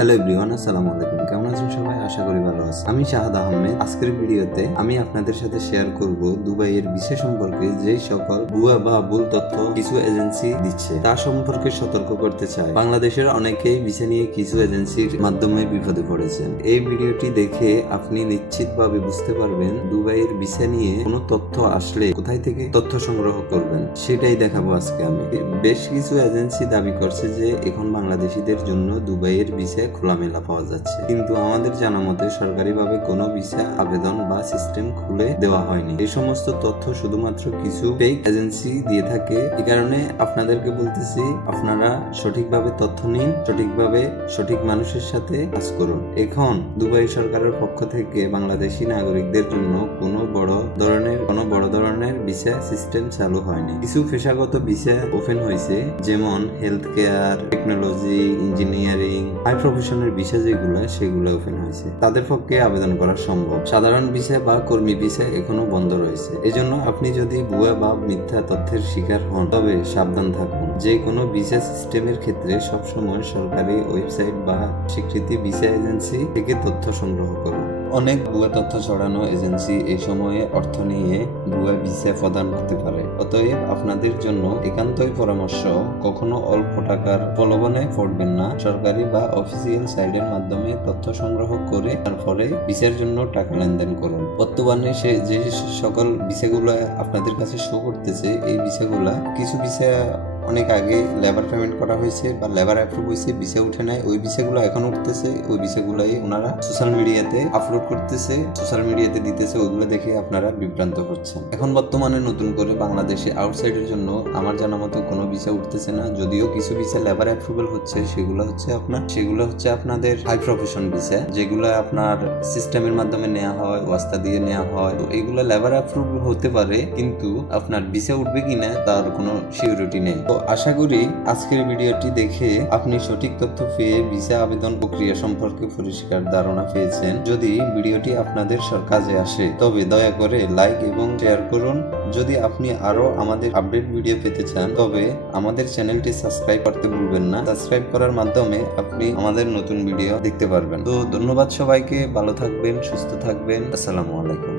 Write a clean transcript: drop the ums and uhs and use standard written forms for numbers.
Hello everyone, আসসালামু আলাইকুম। কেমন আছেন সবাই? আশা করি ভালো আছেন। আমি শাহাদ আহমেদ। আজকের ভিডিওতে আমি আপনাদের সাথে শেয়ার করব দুবাইয়ের ভিসা সম্পর্কে যে সকল ভুয়া বা ভুল তথ্য কিছু এজেন্সি দিচ্ছে তা সম্পর্কে সতর্ক করতে চাই। বাংলাদেশের অনেকেই ভিসা নিয়ে কিছু এজেন্সির মাধ্যমে বিপদে পড়েছেন। এই ভিডিওটি দেখে আপনি নিশ্চিতভাবে বুঝতে পারবেন দুবাইয়ের ভিসা নিয়ে কোনো তথ্য আসলে কোথায় থেকে তথ্য সংগ্রহ করবেন সেটাই দেখাবো আজকে আমি। বেশ কিছু এজেন্সি দাবি করছে যে এখন বাংলাদেশিদের জন্য দুবাইয়ের ভিসা খোলামেলা পাওয়া যাচ্ছে, কিন্তু আমাদের জানা মতে সরকারিভাবে কোনো ভিসা আবেদন বা সিস্টেম খুলে দেওয়া হয়নি। এই সমস্ত তথ্য শুধুমাত্র কিছু ফেক এজেন্সি দিয়ে থাকে। এই কারণে আপনাদেরকে বলতেছি, আপনারা সঠিকভাবে তথ্য নিন, সঠিকভাবে সঠিক মানুষের সাথে কাজ করুন। এখন দুবাই সরকারের পক্ষ থেকে বাংলাদেশি নাগরিকদের জন্য কোনো বড় ধরনের ভিসা সিস্টেম চালু হয়নি। কিছু পেশাগত ভিসা ওপেন হয়েছে, যেমন health care, technology, engineering, high প্রফেশনের ভিসা সেগুলো ওপেন হয়েছে। তাদের পক্ষে আবেদন করা সম্ভব। সাধারণ ভিসা বা কর্মী ভিসা এখনো বন্ধ রয়েছে। এজন্য আপনি যদি ভুয়া বা মিথ্যা তথ্যের শিকার হন তবে সাবধান থাকুন। যে কোনো ভিসা সিস্টেমের ক্ষেত্রে সবসময় সরকারি ওয়েবসাইট বা স্বীকৃতি ভিসা এজেন্সি থেকে তথ্য সংগ্রহ করুন। অনেক ভুয়া তথ্য ছড়ানো এজেন্সি এই সময়ে অর্থ নিয়ে ভুয়া ভিসা প্রদান করতে পারে। অতএব আপনাদের জন্য একান্তই পরামর্শ, কখনো অল্প টাকার প্রলোভনে পড়বেন না। সরকারি বা অফিসিয়াল সাইটের মাধ্যমে তথ্য সংগ্রহ করে তারপরে ভিসার জন্য টাকা লেনদেন করুন। বর্তমানে যে সকল ভিসাগুলো আপনাদের কাছে শো করতেছে, এই ভিসাগুলা কিছু ভিসা অনেক আগে লেবার পেমেন্ট করা হয়েছে বা লেবার অ্যাপ্রুভ হয়েছে, ভিসা উঠে নাই। ওই ভিসাগুলো এখন উঠতেছে, ওই ভিসাগুলাই ওনারা সোশ্যাল মিডিয়াতে আপলোড করতেছে, সোশ্যাল মিডিয়াতে দিতেছে। ওইগুলো দেখে আপনারা বিভ্রান্ত হচ্ছেন। এখন বর্তমানে নতুন করে বাংলাদেশে আউটসাইডের জন্য আমার জানা মতো কোনো ভিসা উঠতেছে না। যদিও কিছু ভিসা লেবার অ্যাপ্রুভাল হচ্ছে, সেগুলো হচ্ছে আপনাদের হাই প্রফেশন ভিসা, যেগুলো আপনার সিস্টেমের মাধ্যমে নেওয়া হয়, ওয়াস্তা দিয়ে নেওয়া হয়। তো এগুলো লেবার অ্যাপ্রুভাল হতে পারে, কিন্তু আপনার ভিসা উঠবে কিনা তার কোনো সিউরিটি নেই। তো আশা করি আজকের ভিডিওটি দেখে আপনি সঠিক তথ্য পেয়ে ভিসা আবেদন প্রক্রিয়া সম্পর্কে পরিষ্কার ধারণা পেয়েছেন। যদি ভিডিওটি আপনাদের কাজে আসে তবে দয়া করে লাইক এবং শেয়ার করুন। যদি আপনি আরো আমাদের আপডেট ভিডিও পেতে চান তবে আমাদের চ্যানেলটি সাবস্ক্রাইব করতে ভুলবেন না। সাবস্ক্রাইব করার মাধ্যমে আপনি আমাদের নতুন ভিডিও দেখতে পারবেন। তো ধন্যবাদ সবাইকে। ভালো থাকবেন, সুস্থ থাকবেন। আসসালামু আলাইকুম।